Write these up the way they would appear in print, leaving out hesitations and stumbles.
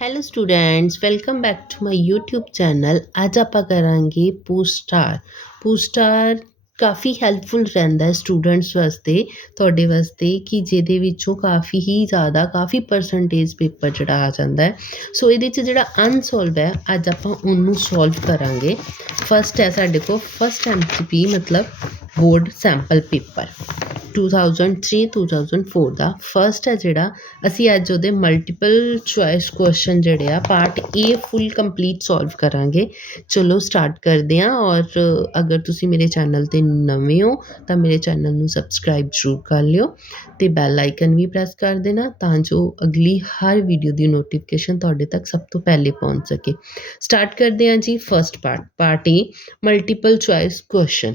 Hello students, welcome back to my YouTube channel. ਅੱਜ ਆਪਾਂ ਕਰਾਂਗੇ ਪੋਸਟਾਰ ਕਾਫੀ ਹੈਲਪਫੁਲ ਰਹਿੰਦਾ ਸਟੂਡੈਂਟਸ ਵਾਸਤੇ, ਤੁਹਾਡੇ ਵਾਸਤੇ, ਕਿ ਜਿਹਦੇ ਵਿੱਚੋਂ ਕਾਫੀ ਪਰਸੈਂਟੇਜ ਪੇਪਰ ਜਿਹੜਾ ਆ ਜਾਂਦਾ ਹੈ। ਸੋ ਇਹਦੇ 'ਚ ਜਿਹੜਾ ਅਨਸੋਲਵ ਹੈ, ਅੱਜ ਆਪਾਂ ਉਹਨੂੰ ਸੋਲਵ ਕਰਾਂਗੇ। ਫਸਟ ਹੈ ਸਾਡੇ ਕੋਲ ਫਸਟ MCP, ਮਤਲਬ ਬੋਰਡ ਸੈਂਪਲ ਪੇਪਰ 2003-2004 ਦਾ ਫਸਟ ਹੈ ਜਿਹੜਾ। ਅਸੀਂ ਅੱਜ ਉਹਦੇ ਮਲਟੀਪਲ ਚੋਇਸ ਕੁਐਸਚਨ ਜਿਹੜੇ ਆ ਪਾਰਟ ਏ ਫੁੱਲ ਕੰਪਲੀਟ ਸੋਲਵ ਕਰਾਂਗੇ। ਚਲੋ ਸਟਾਰਟ ਕਰਦੇ ਹਾਂ। ਔਰ ਅਗਰ ਤੁਸੀਂ ਮੇਰੇ ਚੈਨਲ 'ਤੇ ਨਵੇਂ ਹੋ ਤਾਂ ਮੇਰੇ ਚੈਨਲ ਨੂੰ ਸਬਸਕ੍ਰਾਈਬ ਜ਼ਰੂਰ ਕਰ ਲਿਓ ਅਤੇ ਬੈਲ ਆਈਕਨ ਵੀ ਪ੍ਰੈਸ ਕਰ ਦੇਣਾ, ਤਾਂ ਜੋ ਅਗਲੀ ਹਰ ਵੀਡੀਓ ਦੀ ਨੋਟੀਫਿਕੇਸ਼ਨ ਤੁਹਾਡੇ ਤੱਕ ਸਭ ਤੋਂ ਪਹਿਲੇ ਪਹੁੰਚ ਸਕੇ। ਸਟਾਰਟ ਕਰਦੇ ਹਾਂ ਜੀ। First part A multiple choice question.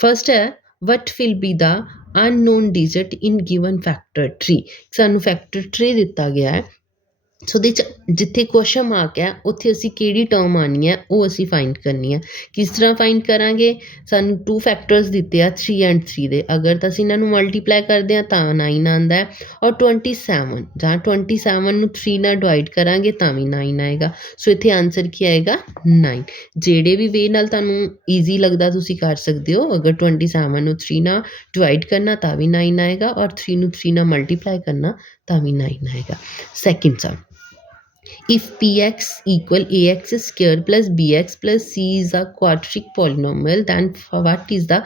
First ਹੈ, what will be the unknown digit in given factor tree. ਸਾਨੂੰ ਫੈਕਟਰ ਟਰੀ ਦਿੱਤਾ ਗਿਆ ਹੈ। ਸੋ ਉਹਦੇ 'ਚ ਜਿੱਥੇ ਕੁਐਸਚਨ ਮਾਰਕ ਹੈ ਉੱਥੇ ਅਸੀਂ ਕਿਹੜੀ ਟਰਮ ਆਉਣੀ ਹੈ ਉਹ ਅਸੀਂ ਫਾਈਂਡ ਕਰਨੀ ਹੈ। ਕਿਸ ਤਰ੍ਹਾਂ ਫਾਈਂਡ ਕਰਾਂਗੇ? ਸਾਨੂੰ 2 ਫੈਕਟਰਸ ਦਿੱਤੇ ਆ 3 ਐਂਡ 3 ਦੇ। ਅਗਰ ਤਾਂ ਅਸੀਂ ਇਹਨਾਂ ਨੂੰ ਮਲਟੀਪਲਾਈ ਕਰਦੇ ਹਾਂ ਤਾਂ 9 ਆਉਂਦਾ ਹੈ, ਔਰ 27 ਜਾਂ 27 ਨੂੰ 3 ਨਾਲ ਡਿਵਾਈਡ ਕਰਾਂਗੇ ਤਾਂ ਵੀ 9 ਆਏਗਾ। ਸੋ ਇੱਥੇ ਆਨਸਰ ਕੀ ਆਏਗਾ? 9। ਜਿਹੜੇ ਵੀ ਵੇ ਨਾਲ ਤੁਹਾਨੂੰ ਈਜ਼ੀ ਲੱਗਦਾ ਤੁਸੀਂ ਕਰ ਸਕਦੇ ਹੋ। ਅਗਰ 27 ਨੂੰ 3 ਨਾਲ ਡਿਵਾਈਡ ਕਰਨਾ ਤਾਂ ਵੀ 9 ਆਏਗਾ, ਔਰ 3 ਨੂੰ 3 ਨਾਲ ਮਲਟੀਪਲਾਈ ਕਰਨਾ ਤਾਂ ਵੀ 9 ਆਏਗਾ। Second sum, if px equal ax square plus bx plus c is a quadratic polynomial, then what is the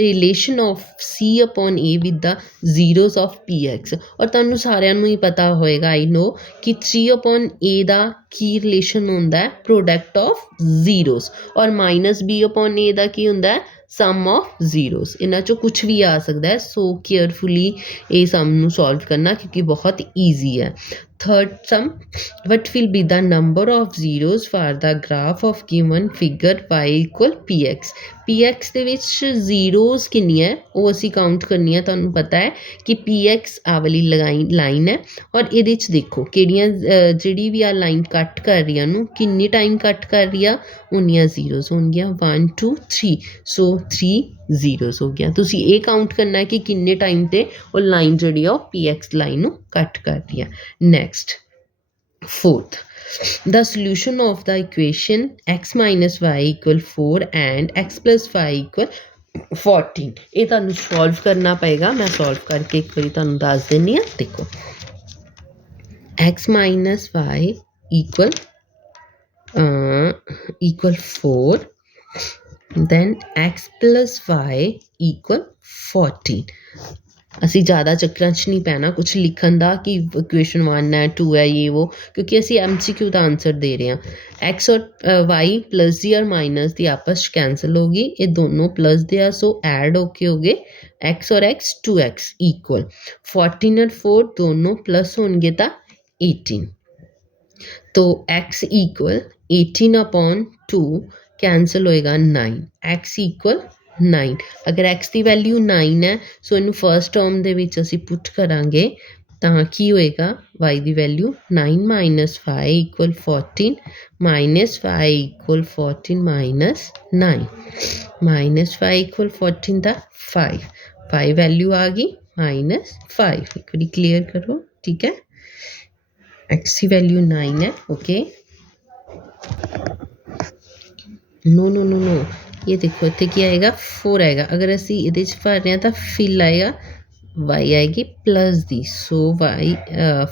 relation of c upon a with the zeros of px। ਔਰ ਤੁਹਾਨੂੰ ਸਾਰਿਆਂ ਨੂੰ ਹੀ ਪਤਾ ਹੋਏਗਾ, ਆਈ ਨੋ, ਕਿ 3 upon a ਦਾ ਕੀ relation ਹੁੰਦਾ ਹੈ? Product of zeros. ਔਰ ਮਾਈਨਸ b upon a ਦਾ ਕੀ ਹੁੰਦਾ ਹੈ? Sum of zeros. ਇਹਨਾਂ 'ਚੋਂ ਕੁਛ ਵੀ ਆ ਸਕਦਾ ਹੈ। ਸੋ ਕੇਅਰਫੁਲੀ ਇਹ ਸਮ ਨੂੰ ਸੋਲਵ ਕਰਨਾ, ਕਿਉਂਕਿ ਬਹੁਤ ਈਜ਼ੀ ਹੈ। Third sum, what will be the number of zeros for the graph of given figure y equal px। px ਦੇ ਵਿੱਚ ਜ਼ੀਰੋਜ਼ ਕਿੰਨੀ ਹੈ ਉਹ ਅਸੀਂ ਕਾਊਂਟ ਕਰਨੀ ਹੈ। ਤੁਹਾਨੂੰ ਪਤਾ ਹੈ ਕਿ px ਆਹ ਵਾਲੀ ਲਾਈਨ ਹੈ, ਔਰ ਇਹਦੇ 'ਚ ਦੇਖੋ ਕਿਹੜੀਆਂ ਜਿਹੜੀ ਵੀ ਆ ਲਾਈਨ ਕੱਟ ਕਰ ਰਹੀ ਆ ਉਹਨੂੰ ਕਿੰਨੀ ਟਾਈਮ ਕੱਟ ਕਰ ਰਹੀ ਆ, ਉਨੀਆਂ ਜ਼ੀਰੋਜ਼ ਹੋਣਗੀਆਂ। 1 2 3, ਸੋ 3 ਜ਼ੀਰੋਜ਼ ਹੋ ਗਿਆ। ਤੁਸੀਂ ਇਹ ਕਾਊਂਟ ਕਰਨਾ ਕਿ ਕਿੰਨੇ ਟਾਈਮ 'ਤੇ ਉਹ ਲਾਈਨ ਜਿਹੜੀ ਆ ਉਹ px ਲਾਈਨ ਨੂੰ ਕੱਟ ਕਰ ਰਹੀ ਆ। Next, fourth, the solution of the equation x minus y equal 4 and x plus y equal 14। ਇਹ ਤੁਹਾਨੂੰ ਸੋਲਵ ਕਰਨਾ ਪਏਗਾ। ਮੈਂ ਸੋਲਵ ਕਰਕੇ ਇੱਕ ਵਾਰੀ ਤੁਹਾਨੂੰ ਦੱਸ ਦਿੰਦੀ ਹਾਂ। ਦੇਖੋ, x minus y equal 4, then x plus y equal 14। ਅਸੀਂ ਜ਼ਿਆਦਾ ਚੱਕਰਾਂ 'ਚ ਨਹੀਂ ਪੈਣਾ ਕੁਛ ਲਿਖਣ ਦਾ ਕਿ ਇਕੁਏਸ਼ਨ 1 ਹੈ 2 ਹੈ ਇਹ ਉਹ, ਕਿਉਂਕਿ ਅਸੀਂ MCQ ਦਾ ਆਨਸਰ ਦੇ ਰਹੇ ਹਾਂ। x ਔਰ y ਪਲਸ ਦੀ ਔਰ ਮਾਈਨਸ ਦੀ ਆਪਸ 'ਚ ਕੈਂਸਲ ਹੋ ਗਈ, ਇਹ ਦੋਨੋਂ ਪਲਸ ਦੇ ਆ, ਸੋ ਐਡ ਹੋ ਕੇ ਹੋ ਗਏ x ਔਰ x 2x ਇਕੁਅਲ 14 ਔਰ 4 ਦੋਨੋਂ ਪਲਸ ਹੋਣਗੇ ਤਾਂ 18। तो x इक्वल 18 अपॉन 2 कैंसल होएगा 9। x equal 9। अगर x की वैल्यू 9 है सो इनू फर्स्ट टर्म ਦੇ ਵਿੱਚ ਅਸੀਂ ਪੁੱਟ ਕਰਾਂਗੇ ਤਾਂ ਕੀ ਹੋਏਗਾ? y ਦੀ value 9 minus 5 equal 14 minus 5 equal 14 minus 9 minus 5 equal 14 ਦਾ 5 ਵੈਲਿਊ ਆ ਗਈ ਮਾਈਨਸ 5। ਇੱਕ ਵਾਰੀ ਕਲੀਅਰ ਕਰੋ, ਠੀਕ ਹੈ। x की वैल्यू 9 है, ओके। नो, ये देखो इतने क्या आएगा? 4 आएगा। अगर असी ये भर रहे हैं तो फिल आएगा y आएगी प्लस दी, सो y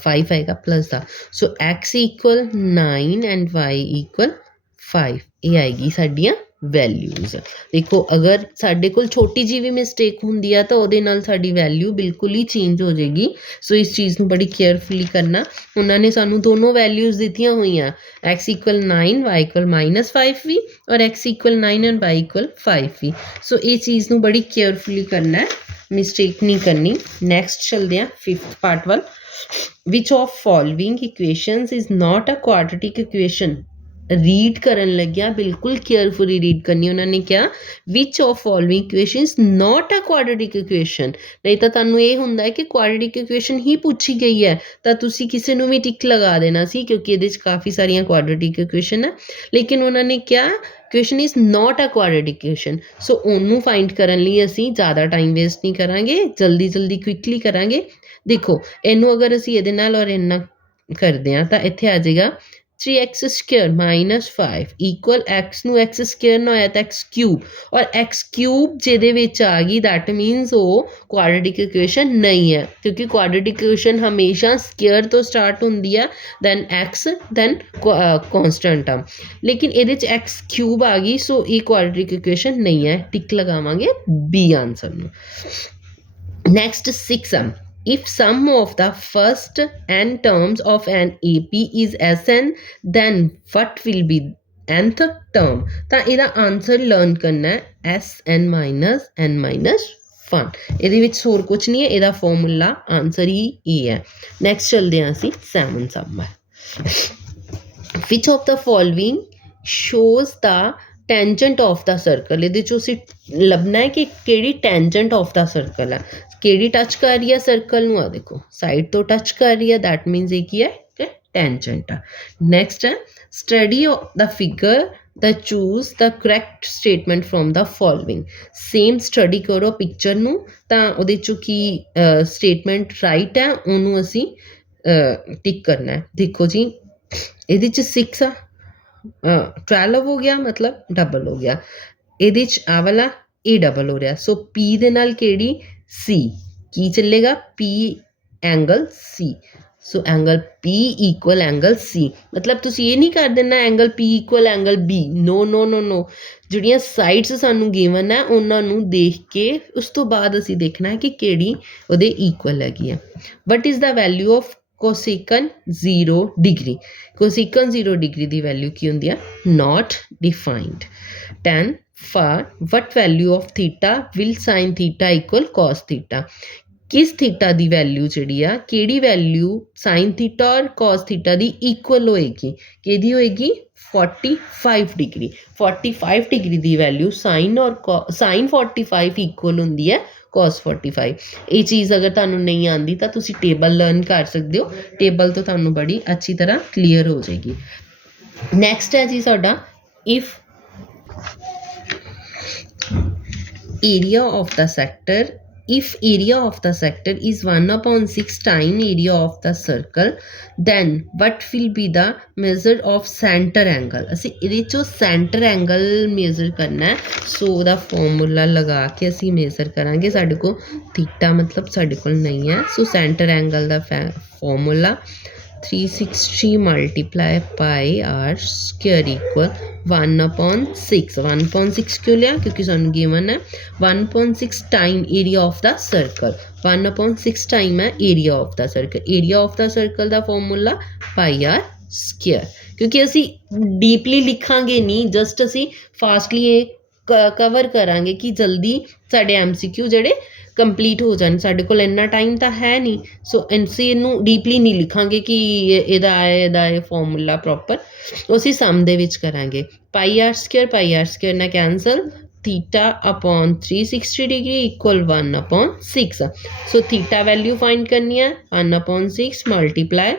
5 आएगा प्लस का। सो x equal 9 and y equal 5। ये आएगी साडियां ਵੈਲਿਊਜ਼। ਦੇਖੋ ਅਗਰ ਸਾਡੇ ਕੋਲ ਛੋਟੀ ਜਿਹੀ ਵੀ ਮਿਸਟੇਕ ਹੁੰਦੀ ਆ ਤਾਂ ਉਹਦੇ ਨਾਲ ਸਾਡੀ ਵੈਲਿਊ ਬਿਲਕੁਲ ਹੀ ਚੇਂਜ ਹੋ ਜਾਏਗੀ। ਸੋ ਇਸ ਚੀਜ਼ ਨੂੰ ਬੜੀ ਕੇਅਰਫੁਲੀ ਕਰਨਾ। ਉਹਨਾਂ ਨੇ ਸਾਨੂੰ ਦੋਨੋਂ ਵੈਲਿਊਜ਼ ਦਿੱਤੀਆਂ ਹੋਈਆਂ, x equal 9 y equal minus 5 ਵੀ, ਔਰ x equal 9 and y equal 5 ਵੀ। ਸੋ ਇਹ ਚੀਜ਼ ਨੂੰ ਬੜੀ ਕੇਅਰਫੁਲੀ ਕਰਨਾ ਹੈ, ਮਿਸਟੇਕ ਨਹੀਂ ਕਰਨੀ। ਨੈਕਸਟ ਚਲਦੇ ਹਾਂ 5th ਪਾਰਟ ਵੱਲ। Which of following equations is not a quadratic equation. Read ਕਰਨ ਲੱਗਿਆ ਬਿਲਕੁਲ ਕੇਅਰਫੁਲੀ ਰੀਡ ਕਰਨੀ। ਉਹਨਾਂ ਨੇ ਕਿਹਾ which of following equations not a quadratic equation. ਨਹੀਂ ਤਾਂ ਤੁਹਾਨੂੰ ਇਹ ਹੁੰਦਾ ਹੈ ਕਿ ਕੁਆਡਰੇਟਿਕ ਇਕੁਏਸ਼ਨ ਹੀ ਪੁੱਛੀ ਗਈ ਹੈ ਤਾਂ ਤੁਸੀਂ ਕਿਸੇ ਨੂੰ ਵੀ ਟਿਕ ਲਗਾ ਦੇਣਾ ਸੀ, ਕਿਉਂਕਿ ਇਹਦੇ 'ਚ ਕਾਫੀ ਸਾਰੀਆਂ ਕੁਆਡਰੇਟਿਕ ਇਕੁਏਸ਼ਨ ਹੈ। ਲੇਕਿਨ ਉਹਨਾਂ ਨੇ ਕਿਹਾ equation is not a quadratic equation. So ਉਹਨੂੰ ਫਾਈਂਡ ਕਰਨ ਲਈ ਅਸੀਂ ਜ਼ਿਆਦਾ ਟਾਈਮ ਵੇਸਟ ਨਹੀਂ ਕਰਾਂਗੇ, ਜਲਦੀ ਕੁਇਕਲੀ ਕਰਾਂਗੇ। ਦੇਖੋ ਇਹਨੂੰ ਅਗਰ ਅਸੀਂ ਇਹਦੇ ਨਾਲ ਔਰ ਇਹਨਾਂ ਕਰਦੇ ਹਾਂ ਤਾਂ ਇੱਥੇ ਆ ਜਾਏਗਾ 3x² -5 ਇਕੁਅਲ x ਨੂੰ x² ਨਾ ਹੋਇਆ ਤਾਂ x³ ਔਰ x³ ਜਿਹਦੇ ਵਿੱਚ ਆ ਗਈ ਦੈਟ ਮੀਨਸ ਉਹ ਕੁਆਡਰੇਟਿਕ ਇਕੁਏਸ਼ਨ ਨਹੀਂ ਹੈ ਕਿਉਂਕਿ ਕੁਆਡਰੇਟਿਕ ਇਕੁਏਸ਼ਨ ਹਮੇਸ਼ਾ ਸਕੁਅਰ ਤੋਂ ਸਟਾਰਟ ਹੁੰਦੀ ਹੈ ਦੈਨ x ਦੈਨ ਕੌਨਸਟੈਂਟ ਟਰਮ ਲੇਕਿਨ ਇਹਦੇ 'ਚ x³ ਆ ਗਈ ਸੋ ਇਹ ਕੁਆਡਰੇਟਿਕ ਇਕੁਏਸ਼ਨ ਨਹੀਂ ਹੈ ਟਿਕ ਲਗਾਵਾਂਗੇ B ਆਨਸਰ ਨੂੰ। Next 6m. If sum of the first n terms of an AP is Sn, then what will be nth term? ਤਾਂ ਇਹਦਾ ਆਨਸਰ ਲਰਨ ਕਰਨਾ ਹੈ Sn minus n minus 1 ਇਹਦੇ ਵਿੱਚ ਹੋਰ ਕੁਝ ਨਹੀਂ ਹੈ ਇਹਦਾ ਫਾਰਮੂਲਾ ਆਨਸਰ ਹੀ ਇਹ ਹੈ। ਨੈਕਸਟ ਚਲਦੇ ਹਾਂ ਅਸੀਂ 7 ਸਮ which of the following shows the tangent of the circle ਇਹਦੇ ਚੋਂ ਅਸੀਂ ਲੱਭਣਾ ਹੈ ਕਿ ਕਿਹੜੀ tangent of the circle ਹੈ ਕਿਹੜੀ ਟੱਚ ਕਰ ਰਹੀ ਹੈ ਸਰਕਲ ਨੂੰ ਆ ਦੇਖੋ ਸਾਈਡ ਤੋਂ ਟੱਚ ਕਰ ਰਹੀ ਹੈ ਦੈਟ ਮੀਨਸ ਇਹ ਕੀ ਹੈ ਕਿ ਟੈਂਜੈਂਟ ਆ। ਨੈਕਸਟ ਹੈ study the figure the choose the correct statement from the following same study ਕਰੋ ਪਿਕਚਰ ਨੂੰ ਤਾਂ ਉਹਦੇ ਚੋਂ ਕੀ ਸਟੇਟਮੈਂਟ ਰਾਈਟ ਹੈ ਉਹਨੂੰ ਅਸੀਂ ਟਿਕ ਕਰਨਾ ਹੈ। ਦੇਖੋ ਜੀ ਇਹਦੇ 'ਚ 6 ਆ 12 ਹੋ ਗਿਆ ਮਤਲਬ ਡਬਲ ਹੋ ਗਿਆ ਇਹਦੇ 'ਚ ਆ ਵਾਲਾ ਇਹ ਡਬਲ ਹੋ ਰਿਹਾ ਸੋ ਪੀ ਦੇ ਨਾਲ ਕਿਹੜੀ C ਕੀ ਚੱਲੇਗਾ P angle C so angle P equal angle C ਮਤਲਬ ਤੁਸੀਂ ਇਹ ਨਹੀਂ ਕਰ ਦੇਣਾ angle P equal angle B no no no no ਜਿਹੜੀਆਂ ਸਾਈਡਸ ਸਾਨੂੰ ਗਿਵਨ ਹੈ ਉਹਨਾਂ ਨੂੰ ਦੇਖ ਕੇ ਉਸ ਤੋਂ ਬਾਅਦ ਅਸੀਂ ਦੇਖਣਾ ਹੈ ਕਿ ਕਿਹੜੀ ਉਹਦੇ ਇਕੁਅਲ ਹੈਗੀ ਹੈ। What is the value of cosecant 0 degree cosecant 0 degree ਦੀ ਵੈਲਿਊ ਕੀ ਹੁੰਦੀ ਹੈ not defined. 10 for what value of theta will sin theta equal cos theta ਕਿਸ ਥੀਟਾ ਦੀ ਵੈਲਿਊ ਜਿਹੜੀ ਆ ਕਿਹੜੀ ਵੈਲਿਊ sin theta ਔਰ cos theta ਦੀ ਇਕੁਅਲ ਹੋਏਗੀ ਕਿਹਦੀ ਹੋਏਗੀ 45 ਡਿਗਰੀ 45 ਡਿਗਰੀ ਦੀ ਵੈਲਿਊ sin ਔਰ sin 45 ਇਕੁਅਲ ਹੁੰਦੀ ਹੈ cos 45 ਇਹ ਚੀਜ਼ ਅਗਰ ਤੁਹਾਨੂੰ ਨਹੀਂ ਆਉਂਦੀ ਤਾਂ ਤੁਸੀਂ ਟੇਬਲ ਲਰਨ ਕਰ ਸਕਦੇ ਹੋ ਟੇਬਲ ਤੋਂ ਤੁਹਾਨੂੰ ਬੜੀ ਅੱਛੀ ਤਰ੍ਹਾਂ ਕਲੀਅਰ ਹੋ ਜਾਏਗੀ। ਨੈਕਸਟ ਹੈ ਜੀ ਸਾਡਾ if area of the sector if area of the sector is 1/6 time area of the circle then what will be the measure of center angle ਅਸੀਂ ਇਹਦੇ ਚੋਂ center angle measure ਕਰਨਾ ਹੈ ਸੋ ਉਹਦਾ ਫਾਰਮੂਲਾ ਲਗਾ ਕੇ ਅਸੀਂ ਮੇਜ਼ਰ ਕਰਾਂਗੇ ਸਾਡੇ ਕੋਲ ਥੀਟਾ ਮਤਲਬ ਸਾਡੇ ਕੋਲ ਨਹੀਂ ਹੈ ਸੋ center angle ਦਾ formula 360 multiply pi r square equal 1/6 1/6 क्यों लिया क्योंकि ਸਾਨੂੰ given है 1/6 time area of the circle 1/6 time है area of the circle the formula pi r square ਕਿਉਂਕਿ ਅਸੀਂ ਡੀਪਲੀ ਲਿਖਾਂਗੇ ਨਹੀਂ ਜਸਟ ਅਸੀਂ ਫਾਸਟਲੀ ਇਹ ਕਵਰ ਕਰਾਂਗੇ ਕਿ ਜਲਦੀ ਸਾਡੇ MCQ ਜਿਹੜੇ ਕੰਪਲੀਟ ਹੋ ਜਾਣ ਸਾਡੇ ਕੋਲ ਇੰਨਾ ਟਾਈਮ ਤਾਂ ਹੈ ਨਹੀਂ ਸੋ ਅਸੀਂ ਇਹਨੂੰ ਡੀਪਲੀ ਨਹੀਂ ਲਿਖਾਂਗੇ ਕਿ ਇਹਦਾ ਇਹ ਫਾਰਮੂਲਾ ਪ੍ਰੋਪਰ ਅਸੀਂ ਸਮ ਦੇ ਵਿੱਚ ਕਰਾਂਗੇ ਪਾਈ ਆਰ ਸਕੁਅਰ ਨਾ cancel theta upon 360 degree equal 1/6 ਸੋ ਥੀਟਾ ਵੈਲਿਊ ਫਾਈਂਡ ਕਰਨੀ ਹੈ 1/6 ਮਲਟੀਪਲਾਈ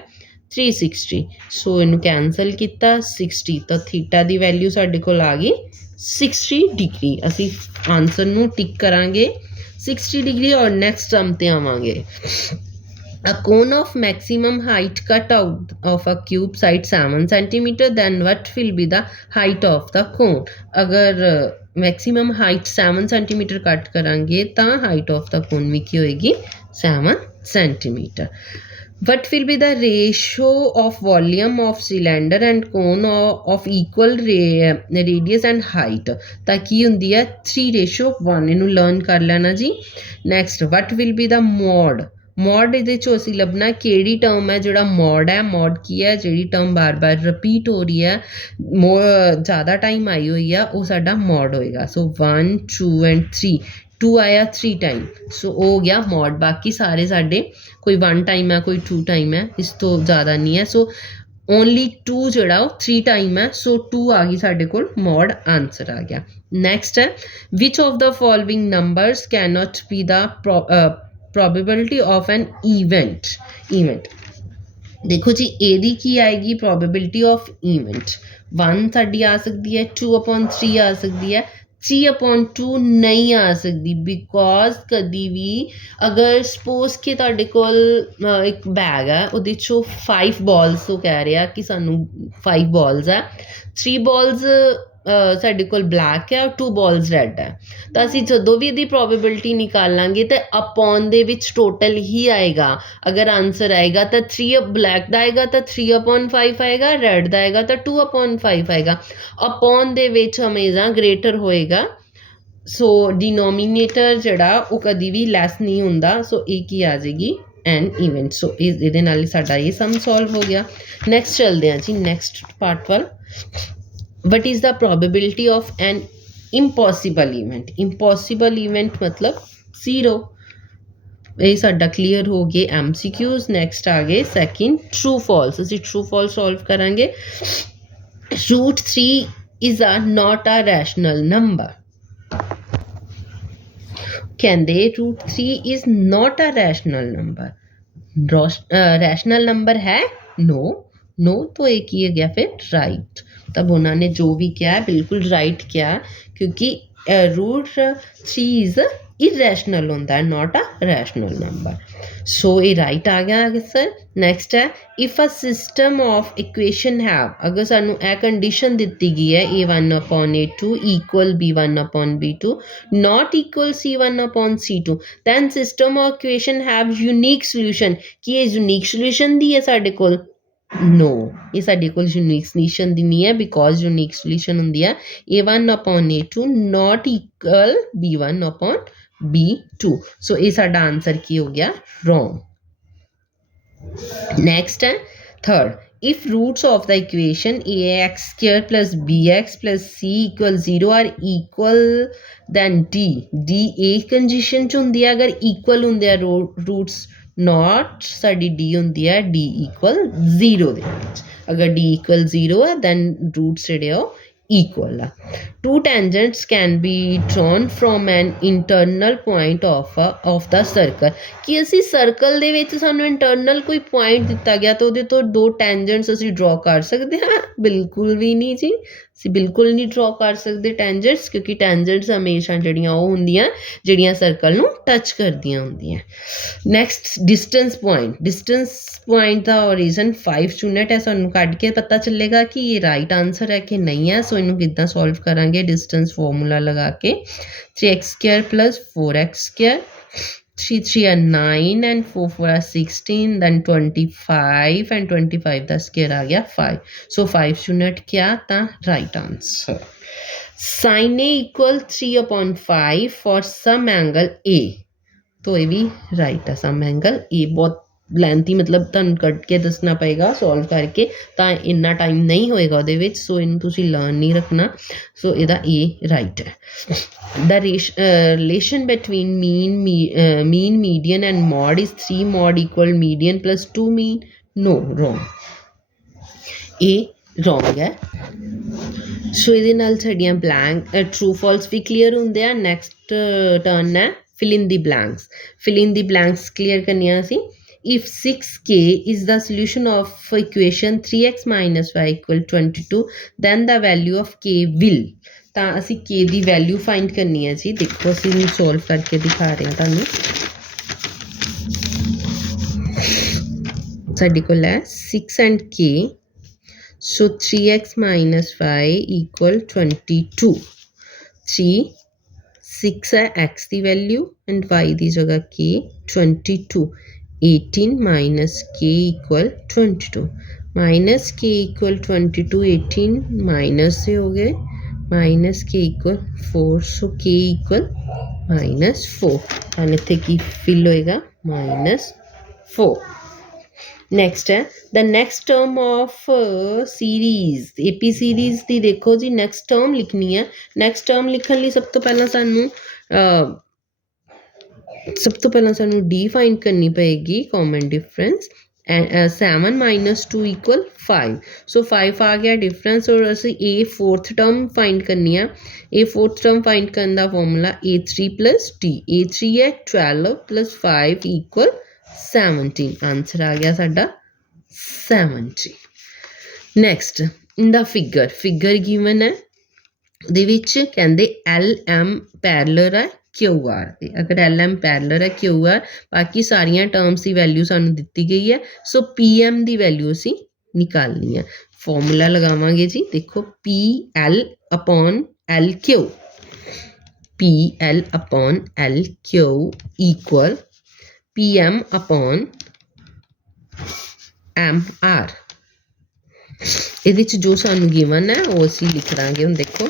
360 ਸੋ ਇਹਨੂੰ ਕੈਂਸਲ ਕੀਤਾ 60 ਤਾਂ ਥੀਟਾ ਦੀ ਵੈਲਿਊ ਸਾਡੇ ਕੋਲ ਆ ਗਈ 60 ਡਿਗਰੀ ਅਸੀਂ ਆਨਸਰ ਨੂੰ ਟਿਕ ਕਰਾਂਗੇ 60 degree और next term ਤੇ ਆਵਾਂਗੇ a cone of maximum height cut out of a cube side 7 cm then what will be the height of the cone ਅਗਰ maximum height 7 cm ਕੱਟ ਕਰਾਂਗੇ ਤਾਂ height of the cone ਵੀ ਕੀ ਹੋਏਗੀ 7 cm what will be the ratio of volume of cylinder and cone of equal radius and height ਤਾਂ ਕੀ ਹੁੰਦੀ ਹੈ 3:1 ਇਹਨੂੰ learn ਕਰ ਲੈਣਾ ਜੀ। Next what will be the mode ਇਹਦੇ ਚੋਂ ਅਸੀਂ ਲੱਭਣਾ ਕਿਹੜੀ ਟਰਮ ਹੈ ਜਿਹੜਾ ਮੋਡ ਕੀ ਹੈ ਜਿਹੜੀ ਟਰਮ ਬਾਰ-ਬਾਰ ਰਿਪੀਟ ਹੋ ਰਹੀ ਹੈ ਜ਼ਿਆਦਾ ਟਾਈਮ ਆਈ ਹੋਈ ਆ ਉਹ ਸਾਡਾ ਮੋਡ ਹੋਏਗਾ ਸੋ 1 2 ਐਂਡ 3 2 ਆਇਆ 3 ਟਾਈਮ ਸੋ ਹੋ ਗਿਆ ਮੋਡ ਬਾਕੀ ਸਾਰੇ ਸਾਡੇ ਕੋਈ 1 ਟਾਈਮ ਹੈ ਕੋਈ 2 ਟਾਈਮ ਹੈ ਇਸ ਤੋਂ ਜ਼ਿਆਦਾ ਨਹੀਂ ਹੈ ਸੋ ਓਨਲੀ 2 ਜਿਹੜਾ ਉਹ 3 ਟਾਈਮ ਹੈ ਸੋ 2 ਆ ਗਈ ਸਾਡੇ ਕੋਲ ਮੋਡ ਆਨਸਰ ਆ ਗਿਆ। ਨੈਕਸਟ ਹੈ which of the following numbers can not be the probability of an event ਦੇਖੋ ਜੀ ਇਹਦੀ ਕੀ ਆਏਗੀ probability of event 1 ਸਾਡੀ ਆ ਸਕਦੀ ਹੈ 2/3 ਆ ਸਕਦੀ ਹੈ 3/2 नहीं आ सकती बिकॉज कभी भी अगर ਸਪੋਜ਼ ਕਿ ਤੁਹਾਡੇ ਕੋਲ ਇੱਕ ਬੈਗ ਹੈ ਉਹਦੇ 'ਚੋਂ 5 ਬਾਲਸ ਉਹ ਕਹਿ ਰਿਹਾ ਕਿ ਸਾਨੂੰ 5 ਬਾਲਸ ਹੈ 3 ਬਾਲਸ ਸਾਡੇ ਕੋਲ ਬਲੈਕ ਹੈ ਔਰ 2 ਬਾਲਸ ਰੈੱਡ ਹੈ ਤਾਂ ਅਸੀਂ ਜਦੋਂ ਵੀ ਇਹਦੀ ਪ੍ਰੋਬੇਬਿਲਿਟੀ ਨਿਕਾਲਾਂਗੇ ਤਾਂ ਅਪੋਨ ਦੇ ਵਿੱਚ ਟੋਟਲ ਹੀ ਆਏਗਾ ਅਗਰ ਆਨਸਰ ਆਏਗਾ ਤਾਂ 3 ਬਲੈਕ ਦਾ ਆਏਗਾ ਤਾਂ 3/5 ਆਏਗਾ ਰੈੱਡ ਦਾ ਆਏਗਾ ਤਾਂ 2/5 ਆਏਗਾ ਅਪੋਨ ਦੇ ਵਿੱਚ ਹਮੇਸ਼ਾ ਗ੍ਰੇਟਰ ਹੋਏਗਾ ਸੋ ਡਿਨੋਮੀਨੇਟਰ ਜਿਹੜਾ ਉਹ ਕਦੀ ਵੀ ਲੈਸ ਨਹੀਂ ਹੁੰਦਾ ਸੋ ਇਹ ਕੀ ਆ ਜਾਏਗੀ ਐਨ ਇਵੈਂਟ ਸੋ ਇਹਦੇ ਨਾਲ ਸਾਡਾ ਇਹ ਸਮ ਸੋਲਵ ਹੋ ਗਿਆ ਨੈਕਸਟ ਚੱਲਦੇ ਹਾਂ ਜੀ ਨੈਕਸਟ ਪਾਰਟ ਵੱਲ what is the probability of an impossible event मतलब 0 ਇਹ ਸਾਡਾ ਕਲੀਅਰ ਹੋ ਗਏ MCQs ਨੈਕਸਟ ਆ ਗਏ ਸੈਕਿੰਡ ਟਰੂ ਫਾਲਸ ਅਸੀਂ ਟਰੂ ਫਾਲਸ ਸੋਲਵ ਕਰਾਂਗੇ √3 is not a rational number ਕਹਿੰਦੇ √3 is not a rational number rational number है नो तो एक ही है गया फिर राइट तब उन्होंने जो भी किया है बिल्कुल राइट किया क्योंकि √3 इज इरेशनल होता है not a rational number so ये राइट आ गया आगे सर नैक्सट है if a system of equation have अगर सानू ए कंडीशन दी गई है a1/a2 equal b1/b2 not equal c1/c2 then system of equation have unique solution कि ये यूनिक सोल्यूशन दी है साडे कोल नो ये साडे कोल यूनिक सोल्यूशन दी नहीं है बिकॉज यूनिक सोल्यूशन होंदी है a1/a2 नॉट इक्वल b1/b2 सो ये साडा आंसर की हो गया रॉन्ग नेक्स्ट है third if roots of the equation ax square plus bx plus c equal 0 are equal then d a condition ਚ ਹੁੰਦੀ ਹੈ ਅਗਰ equal ਹੁੰਦੇ ਆ roots नॉट साड़ी डी होंगी है डी इक्वल 0 ਦੇ ਵਿੱਚ ਅਗਰ डी इक्वल 0 है then roots ਜਿਹੜੇ ਆ equal ਆ two tangents can be drawn from an internal point of the circle ਕਿ ਅਸੀਂ ਸਰਕਲ ਦੇ ਵਿੱਚ ਸਾਨੂੰ ਇੰਟਰਨਲ ਕੋਈ ਪੁਆਇੰਟ ਦਿੱਤਾ ਗਿਆ ਤਾਂ ਉਹਦੇ ਤੋਂ ਦੋ ਟੈਂਜੈਂਟਸ ਅਸੀਂ ਡਰਾ ਕਰ ਸਕਦੇ ਹਾਂ ਬਿਲਕੁਲ ਵੀ ਨਹੀਂ ਜੀ ਅਸੀਂ ਬਿਲਕੁਲ ਨਹੀਂ ਡਰਾ ਕਰ ਸਕਦੇ ਟੈਂਜੈਂਟਸ ਕਿਉਂਕਿ ਟੈਂਜੈਂਟਸ ਹਮੇਸ਼ਾ ਜਿਹੜੀਆਂ ਉਹ ਹੁੰਦੀਆਂ ਜਿਹੜੀਆਂ ਸਰਕਲ ਨੂੰ ਟੱਚ ਕਰਦੀਆਂ ਹੁੰਦੀਆਂ ਨੈਕਸਟ ਡਿਸਟੈਂਸ ਪੁਆਇੰਟ ਦਾ ਓਰੀਜਨ 5 ਯੂਨਿਟ ਹੈ ਸਾਨੂੰ ਕੱਢ ਕੇ ਪਤਾ ਚੱਲੇਗਾ ਕਿ ਇਹ ਰਾਈਟ ਆਨਸਰ ਹੈ ਕਿ ਨਹੀਂ ਹੈ ਸੋ ਇਹਨੂੰ ਕਿੱਦਾਂ ਸੋਲਵ ਕਰਾਂਗੇ डिस्टेंस फॉर्मूला लगा के 3x² plus 4x², 3 3 are 9 and 4 4 are 16, then 25 and 25 का स्क्वायर आ गया 5 so 5 यूनिट क्या था right answer sin a equal 3/5 for some angle a तो ये भी राइट है सम एंगल ए बहुत ਲੈਂਥੀ ਮਤਲਬ ਤੁਹਾਨੂੰ ਕੱਢ ਕੇ ਦੱਸਣਾ ਪਏਗਾ ਸੋਲਵ ਕਰਕੇ ਤਾਂ ਇੰਨਾ ਟਾਈਮ ਨਹੀਂ ਹੋਏਗਾ ਉਹਦੇ ਵਿੱਚ ਸੋ ਇਹਨੂੰ ਤੁਸੀਂ ਲਰਨ ਨਹੀਂ ਰੱਖਣਾ ਸੋ ਇਹਦਾ ਇਹ ਰਾਈਟ ਹੈ the relation between mean median and mod is 3 mod equal median plus 2 mean no wrong ਇਹ wrong ਹੈ ਸੋ ਇਹਦੇ ਨਾਲ ਸਾਡੀਆਂ ਬਲੈਂਕ ਟਰੂ ਫਾਲਸ ਵੀ ਕਲੀਅਰ ਹੁੰਦੇ ਆ ਨੈਕਸਟ ਟਰਨ ਹੈ fill in the blanks clear ਕਰਨੀਆਂ ਸੀ if 6k is the solution of equation 3x minus y equal 22 then the value of k will ਤਾਂ ਅਸੀਂ k ਦੀ ਵੈਲਿਊ ਫਾਈਂਡ ਕਰਨੀ ਹੈ ਜੀ ਦੇਖੋ ਅਸੀਂ ਇਹਨੂੰ ਸੋਲਵ ਕਰਕੇ ਦਿਖਾ ਰਹੇ ਹਾਂ ਤੁਹਾਨੂੰ ਸਾਡੇ ਕੋਲ ਹੈ 6 and k so 3x minus y equal 22 3 6 ਹੈ x the value and y ਦੀ ਜਗ੍ਹਾ k 22 18 minus k equal 22 minus k equal 22 18 minus से हो गए minus k equal 4 so k equal minus 4 and इत्थे की fill होएगा minus 4 next है the next term of series AP series ਦੀ देखो जी next term लिखनी है next term लिखਣ ਲਈ ਸਭ ਤੋਂ ਪਹਿਲਾਂ ਸਾਨੂੰ डी फाइंड करनी पएगी common difference 7 minus 2 equal 5 so 5 आ गया डिफरेंस और ਅਸੀਂ a फोर्थ टर्म फाइंड करनी है a फोर्थ टर्म फाइंड करने ਦਾ formula a3 plus d a3 है 12 plus 5 equal 17 आंसर आ गया साਡਾ 70 next in the figure given है ਦੇ ਵਿੱਚ ਕਹਿੰਦੇ ਐਲ ਐਮ ਪੈਰਲਰ ਹੈ ਕਿਊ ਆਰ ਦੇ। ਅਗਰ ਐਲ ਐਮ ਪੈਰਲਰ ਹੈ ਕਿਊ ਆਰ, ਬਾਕੀ ਸਾਰੀਆਂ ਟਰਮਸ ਦੀ ਵੈਲਿਊ ਸਾਨੂੰ ਦਿੱਤੀ ਗਈ ਹੈ। ਸੋ ਪੀ ਐਮ ਦੀ ਵੈਲਿਊ ਅਸੀਂ ਨਿਕਾਲਣੀ ਹੈ। ਫਾਰਮੂਲਾ ਲਗਾਵਾਂਗੇ ਜੀ, ਦੇਖੋ P L upon L Q, P L upon L Q equal P M upon M R. ਇਹਦੇ 'ਚ ਜੋ ਸਾਨੂੰ ਗਿਵਨ ਹੈ ਉਹ ਅਸੀਂ ਲਿਖ ਦਾਂਗੇ। ਹੁਣ ਦੇਖੋ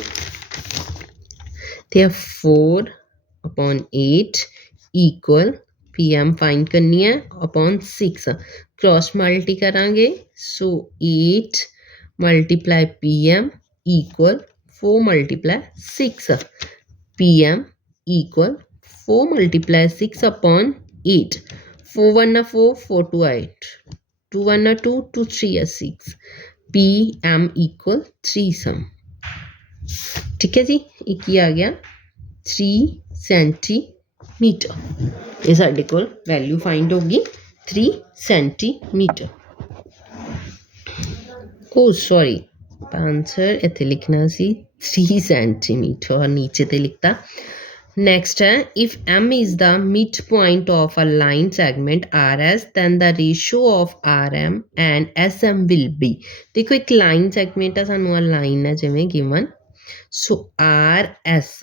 ਤੇ 4 upon 8 equal P M find करनी है अपॉन 6 क्रॉस मल्टी करांगे। So 8 multiply P M equal 4 multiply 6 P M equal 4 multiply 6 upon 8। 4 1 4, 4 2 8, 2 1 2, 2 3 6, P M equal 3 सम। ठीक है जी, एक ही आ गया 3 सेंटीमीटर। ये साडे कोल वैल्यू फाइंड होगी 3 सेंटीमीटर। ओ सॉरी, आंसर इत्थे लिखना सी 3 सेंटीमीटर और नीचे ते लिखता। नेक्स्ट है, if m is the midpoint of a line segment rs then the ratio of rm and sm will be। देखो एक लाइन सेगमेंट है, सानू आ लाइन है जिवें गिवन। सो आर एस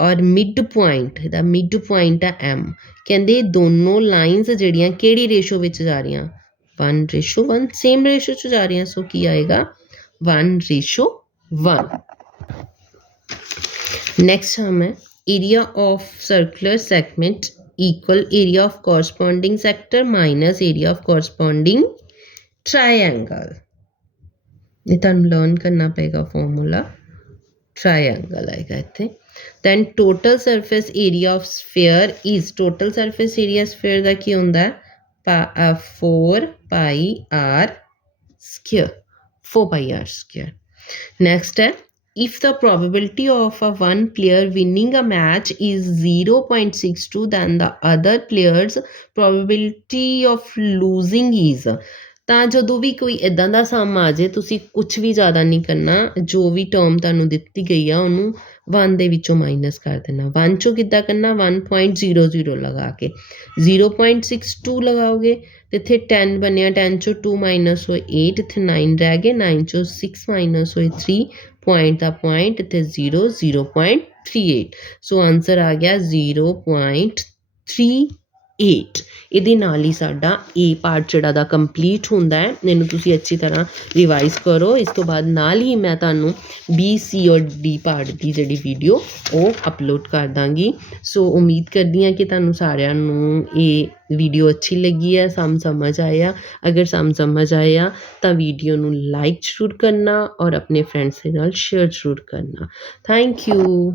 और मिड पॉइंट दा मिड पॉइंट है एम। कहते दोनों लाइनस जड़ियाँ केड़ी रेशो विच जा रही, 1:1 सेम रेशो च जा रही। सो की आएगा 1:1। नेक्स्ट हम है, area of circular segment equal area of corresponding sector minus area of corresponding triangle. ये तुहानू लर्न करना पेगा फॉर्मूला, ट्रायंगल आएगा इत्थे। Then total surface area of sphere is, total surface area sphere का की होंदा है 4 pi r square, 4 pi r square. Next है, if the probability of a one player winning a match is 0.62 then the other players probability of losing is। ਤਾਂ ਜਦੋਂ ਵੀ ਕੋਈ ਇਦਾਂ ਦਾ ਸਮ ਆ ਜਾਏ, ਤੁਸੀਂ ਕੁਝ ਵੀ ਜ਼ਿਆਦਾ ਨਹੀਂ ਕਰਨਾ, ਜੋ ਵੀ ਟਰਮ ਤੁਹਾਨੂੰ ਦਿੱਤੀ ਗਈ ਆ ਉਹਨੂੰ 1 ਦੇ ਵਿੱਚੋਂ ਮਾਈਨਸ ਕਰ ਦੇਣਾ। 1 ਚੋਂ ਕਿੱਦਾਂ ਕਰਨਾ, 1.00 ਲਗਾ ਕੇ 0.62 ਲਗਾਓਗੇ ਤੇ ਇੱਥੇ 10 ਬਣਿਆ, 10 ਚੋਂ 2 ਮਾਈਨਸ ਹੋਏ 8, ਇੱਥੇ 9 ਰਹਿ ਗਏ, 9 ਚੋਂ 6 ਮਾਈਨਸ ਹੋਏ 3, ਪੁਆਇੰਟ ਦਾ ਪੁਆਇੰਟ ਇੱਥੇ 0, 0.38। ਸੋ ਆਨਸਰ ਆ ਗਿਆ 0.38। ਇਹਦੇ ਨਾਲ ਹੀ ਸਾਡਾ ਏ ਪਾਰਟ ਜਿਹੜਾ ਦਾ ਕੰਪਲੀਟ ਹੁੰਦਾ ਹੈ। ਇਹਨੂੰ ਤੁਸੀਂ ਅੱਛੀ ਤਰ੍ਹਾਂ ਰਿਵਾਈਜ਼ ਕਰੋ। ਇਸ ਤੋਂ ਬਾਅਦ ਨਾਲ ਹੀ ਮੈਂ ਤੁਹਾਨੂੰ ਬੀ, ਸੀ ਔਰ ਡੀ ਪਾਰਟ ਦੀ ਜਿਹੜੀ ਵੀਡੀਓ ਉਹ ਅਪਲੋਡ ਕਰ ਦਾਂਗੀ। ਸੋ ਉਮੀਦ ਕਰਦੀ ਹਾਂ ਕਿ ਤੁਹਾਨੂੰ ਸਾਰਿਆਂ ਨੂੰ ਇਹ ਵੀਡੀਓ ਅੱਛੀ ਲੱਗੀ ਹੈ, ਸਮਝ ਆਇਆ। ਅਗਰ ਸਮਝ ਆਇਆ ਤਾਂ ਵੀਡੀਓ ਨੂੰ ਲਾਈਕ ਜ਼ਰੂਰ ਕਰਨਾ ਔਰ ਆਪਣੇ ਫਰੈਂਡਸ ਦੇ ਨਾਲ ਸ਼ੇਅਰ ਜ਼ਰੂਰ ਕਰਨਾ। Thank you.